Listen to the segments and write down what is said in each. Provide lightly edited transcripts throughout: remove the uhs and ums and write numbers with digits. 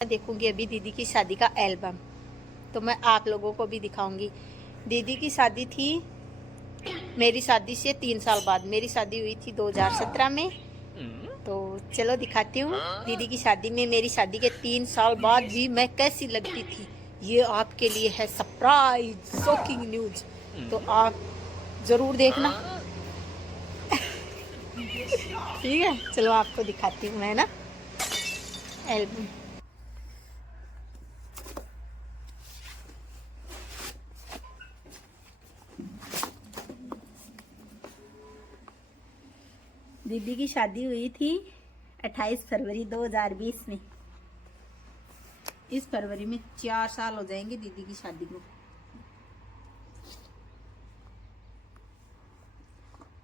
देखूंगी अभी दीदी की शादी का एल्बम, तो मैं आप लोगों को भी दिखाऊंगी। दीदी की शादी थी मेरी शादी से 3 साल बाद। मेरी शादी हुई थी 2017 में। तो चलो दिखाती हूँ दीदी की शादी में, मेरी शादी के 3 साल बाद भी मैं कैसी लगती थी। ये आपके लिए है सरप्राइज शॉकिंग न्यूज, तो आप जरूर देखना। ठीक है, चलो आपको दिखाती हूँ मैं ना एल्बम। दीदी की शादी हुई थी 28 फरवरी 2020 में। इस फरवरी में 4 साल हो जाएंगे दीदी की शादी को।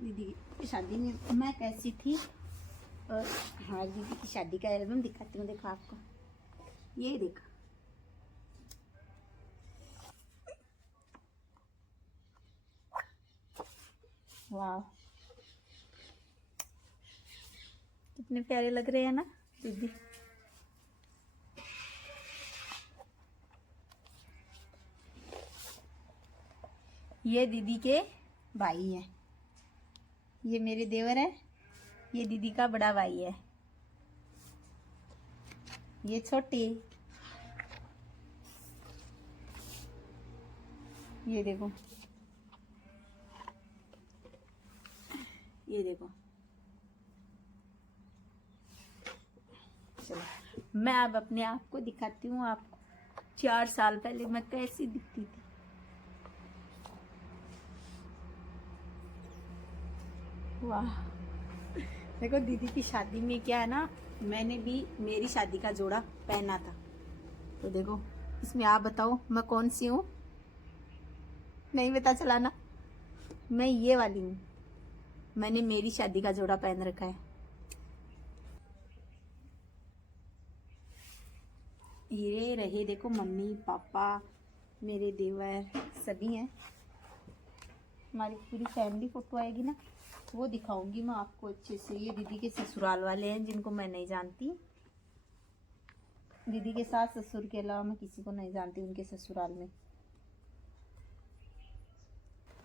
दीदी की शादी में मैं कैसी थी, और हाँ दीदी की शादी का एल्बम दिखाती हूँ। देखो आपको, ये देखो, वाह कितने प्यारे लग रहे हैं ना दीदी। ये दीदी के भाई हैं, ये मेरे देवर है, ये दीदी का बड़ा भाई है, ये छोटी, ये देखो, ये देखो। चलो मैं अब अपने आप को दिखाती हूँ आपको 4 साल पहले मैं कैसी दिखती थी। वाह, देखो दीदी की शादी में क्या है ना, मैंने भी मेरी शादी का जोड़ा पहना था। तो देखो इसमें आप बताओ मैं कौन सी हूँ, नहीं पता चला ना, मैं ये वाली हूँ। मैंने मेरी शादी का जोड़ा पहन रखा है। ये रहे देखो मम्मी पापा, मेरे देवर सभी हैं। हमारी पूरी फैमिली फोटो आएगी ना, वो दिखाऊंगी मैं आपको अच्छे से। ये दीदी के ससुराल वाले हैं जिनको मैं नहीं जानती। दीदी के सास ससुर के अलावा मैं किसी को नहीं जानती उनके ससुराल में।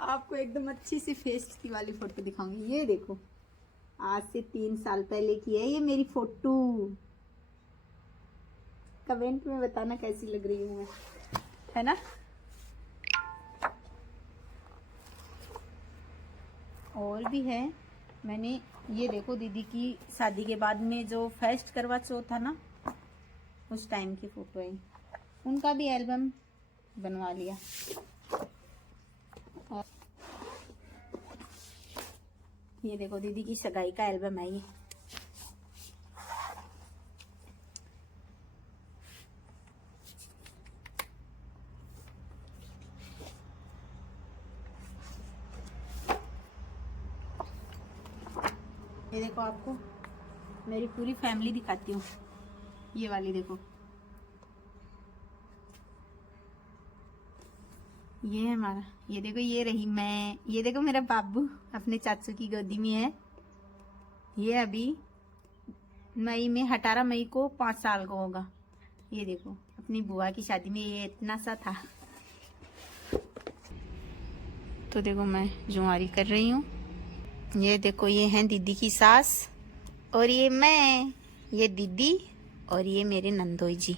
आपको एकदम अच्छी सी फेस की वाली फोटो दिखाऊंगी। ये देखो, आज से 3 साल पहले की है ये मेरी फोटो। कमेंट में बताना कैसी लग रही हूँ मैं, है ना। और भी है, मैंने ये देखो दीदी की शादी के बाद में जो फर्स्ट करवा चौथ था ना, उस टाइम की फोटो है। उनका भी एल्बम बनवा लिया। और ये देखो दीदी की सगाई का एल्बम है ये। ये देखो आपको मेरी पूरी फैमिली दिखाती हूँ। ये वाली देखो, ये है हमारा, ये देखो ये रही मैं, ये देखो मेरा बाबू अपने चाचू की गोदी में है। ये अभी मई में 18 मई को 5 साल का होगा। ये देखो अपनी बुआ की शादी में ये इतना सा था। तो देखो मैं जुआरी कर रही हूँ। ये देखो ये हैं दीदी की सास, और ये मैं, ये दीदी, और ये मेरे नंदोई जी।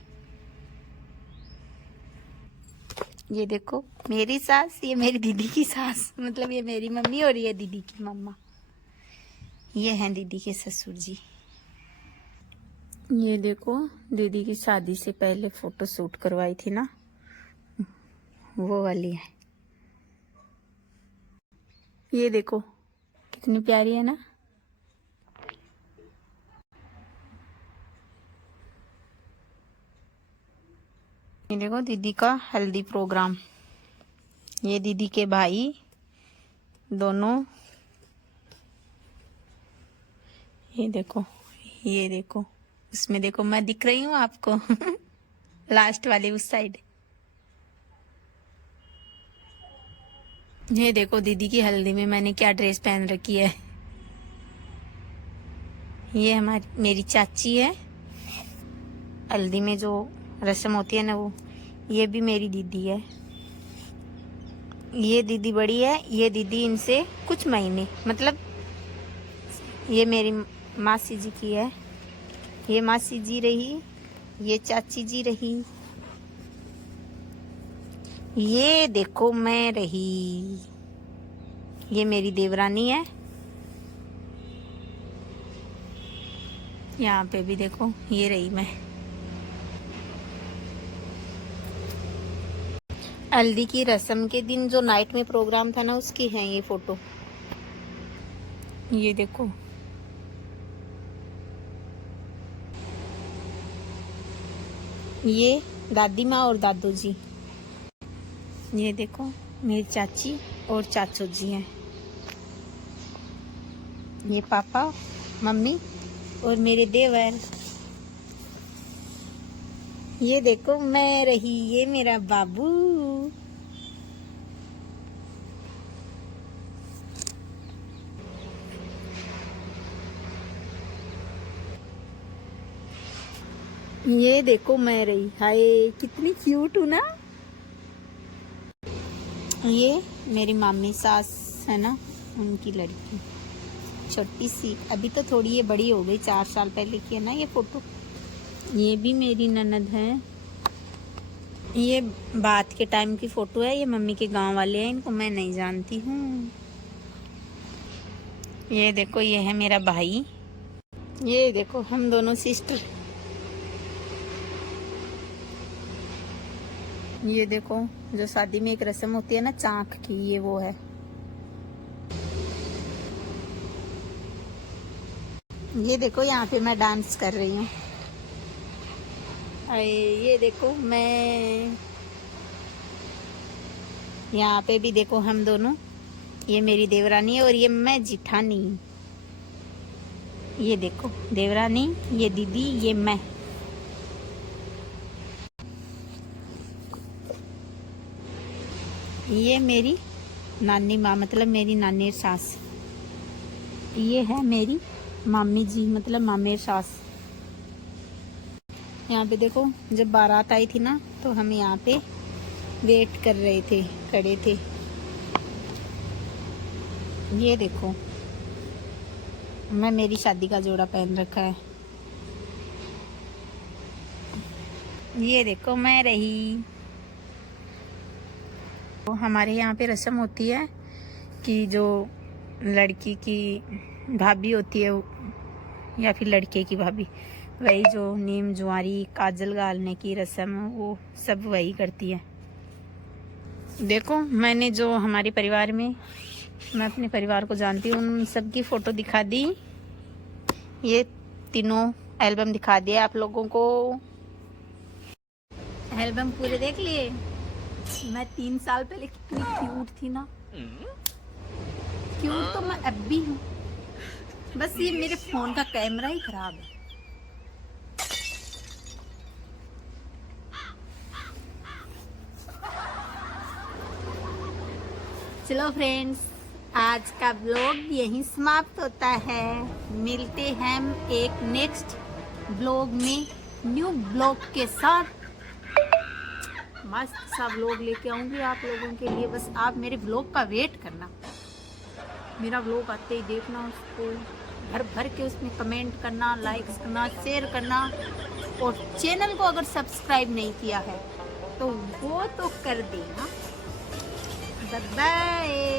ये देखो मेरी सास, ये मेरी दीदी की सास, मतलब ये मेरी मम्मी और ये दीदी की मम्मा। ये हैं दीदी के ससुर जी। ये देखो दीदी की शादी से पहले फोटो शूट करवाई थी ना, वो वाली है। ये देखो कितनी प्यारी है ना। ये देखो दीदी का हल्दी प्रोग्राम, ये दीदी के भाई दोनों। ये देखो, ये देखो उसमें देखो मैं दिख रही हूँ आपको लास्ट वाली उस साइड। ये देखो दीदी की हल्दी में मैंने क्या ड्रेस पहन रखी है। ये हमारी मेरी चाची है, हल्दी में जो रस्म होती है ना वो। ये भी मेरी दीदी है, ये दीदी बड़ी है, ये दीदी इनसे कुछ महीने, मतलब ये मेरी मासी जी की है। ये मासी जी रही, ये चाची जी रही, ये देखो मैं रही, ये मेरी देवरानी है। यहाँ पे भी देखो, ये रही मैं। हल्दी की रस्म के दिन जो नाइट में प्रोग्राम था ना, उसकी है ये फोटो। ये देखो, ये दादी माँ और दादू जी। ये देखो मेरी चाची और चाचू जी हैं। ये पापा, मम्मी और मेरे देवर। ये देखो मैं रही, ये मेरा बाबू। ये देखो मैं रही, हाय कितनी क्यूट हूँ ना। ये मेरी मामी सास है ना, उनकी लड़की, छोटी सी, अभी तो थोड़ी ये बड़ी हो गई, 4 साल पहले की है ना ये फोटो। ये भी मेरी ननद है। ये बात के टाइम की फोटो है, ये मम्मी के गांव वाले हैं, इनको मैं नहीं जानती हूँ। ये देखो, ये है मेरा भाई। ये देखो हम दोनों सिस्टर। ये देखो जो शादी में एक रस्म होती है ना चाक की, ये वो है। ये देखो यहाँ पे मैं डांस कर रही हूँ। ये देखो मैं, यहाँ पे भी देखो हम दोनों, ये मेरी देवरानी है और ये मैं जिठानी। ये देखो देवरानी, ये दीदी, ये मैं। ये मेरी नानी माँ, मतलब मेरी नानी सास। ये है मेरी मामी जी, मतलब मामेर सास। यहाँ पे देखो जब बारात आई थी ना, तो हम यहाँ पे वेट कर रहे थे, खड़े थे। ये देखो मैं, मेरी शादी का जोड़ा पहन रखा है। ये देखो मैं रही। तो हमारे यहाँ पे रस्म होती है कि जो लड़की की भाभी होती है या फिर लड़के की भाभी, वही जो नीम ज्वारी काजल गालने की रस्म, वो सब वही करती है। देखो मैंने जो हमारे परिवार में, मैं अपने परिवार को जानती हूँ, उन सब की फ़ोटो दिखा दी। ये तीनों एल्बम दिखा दिए आप लोगों को। एल्बम पूरे देख लिए। मैं 3 साल पहले कितनी क्यूट थी ना। क्यूट तो मैं अब भी हूँ, बस ये मेरे फ़ोन का कैमरा ही खराब है। चलो फ्रेंड्स, आज का ब्लॉग यहीं समाप्त होता है। मिलते हैं हम एक नेक्स्ट ब्लॉग में, न्यू ब्लॉग के साथ। मस्त सा ब्लॉग लेके आऊंगी आप लोगों के लिए, बस आप मेरे ब्लॉग का वेट करना। मेरा ब्लॉग आते ही देखना, उसको भर भर के उसमें कमेंट करना, लाइक्स करना, शेयर करना, और चैनल को अगर सब्सक्राइब नहीं किया है तो वो तो कर देना। Bye bye.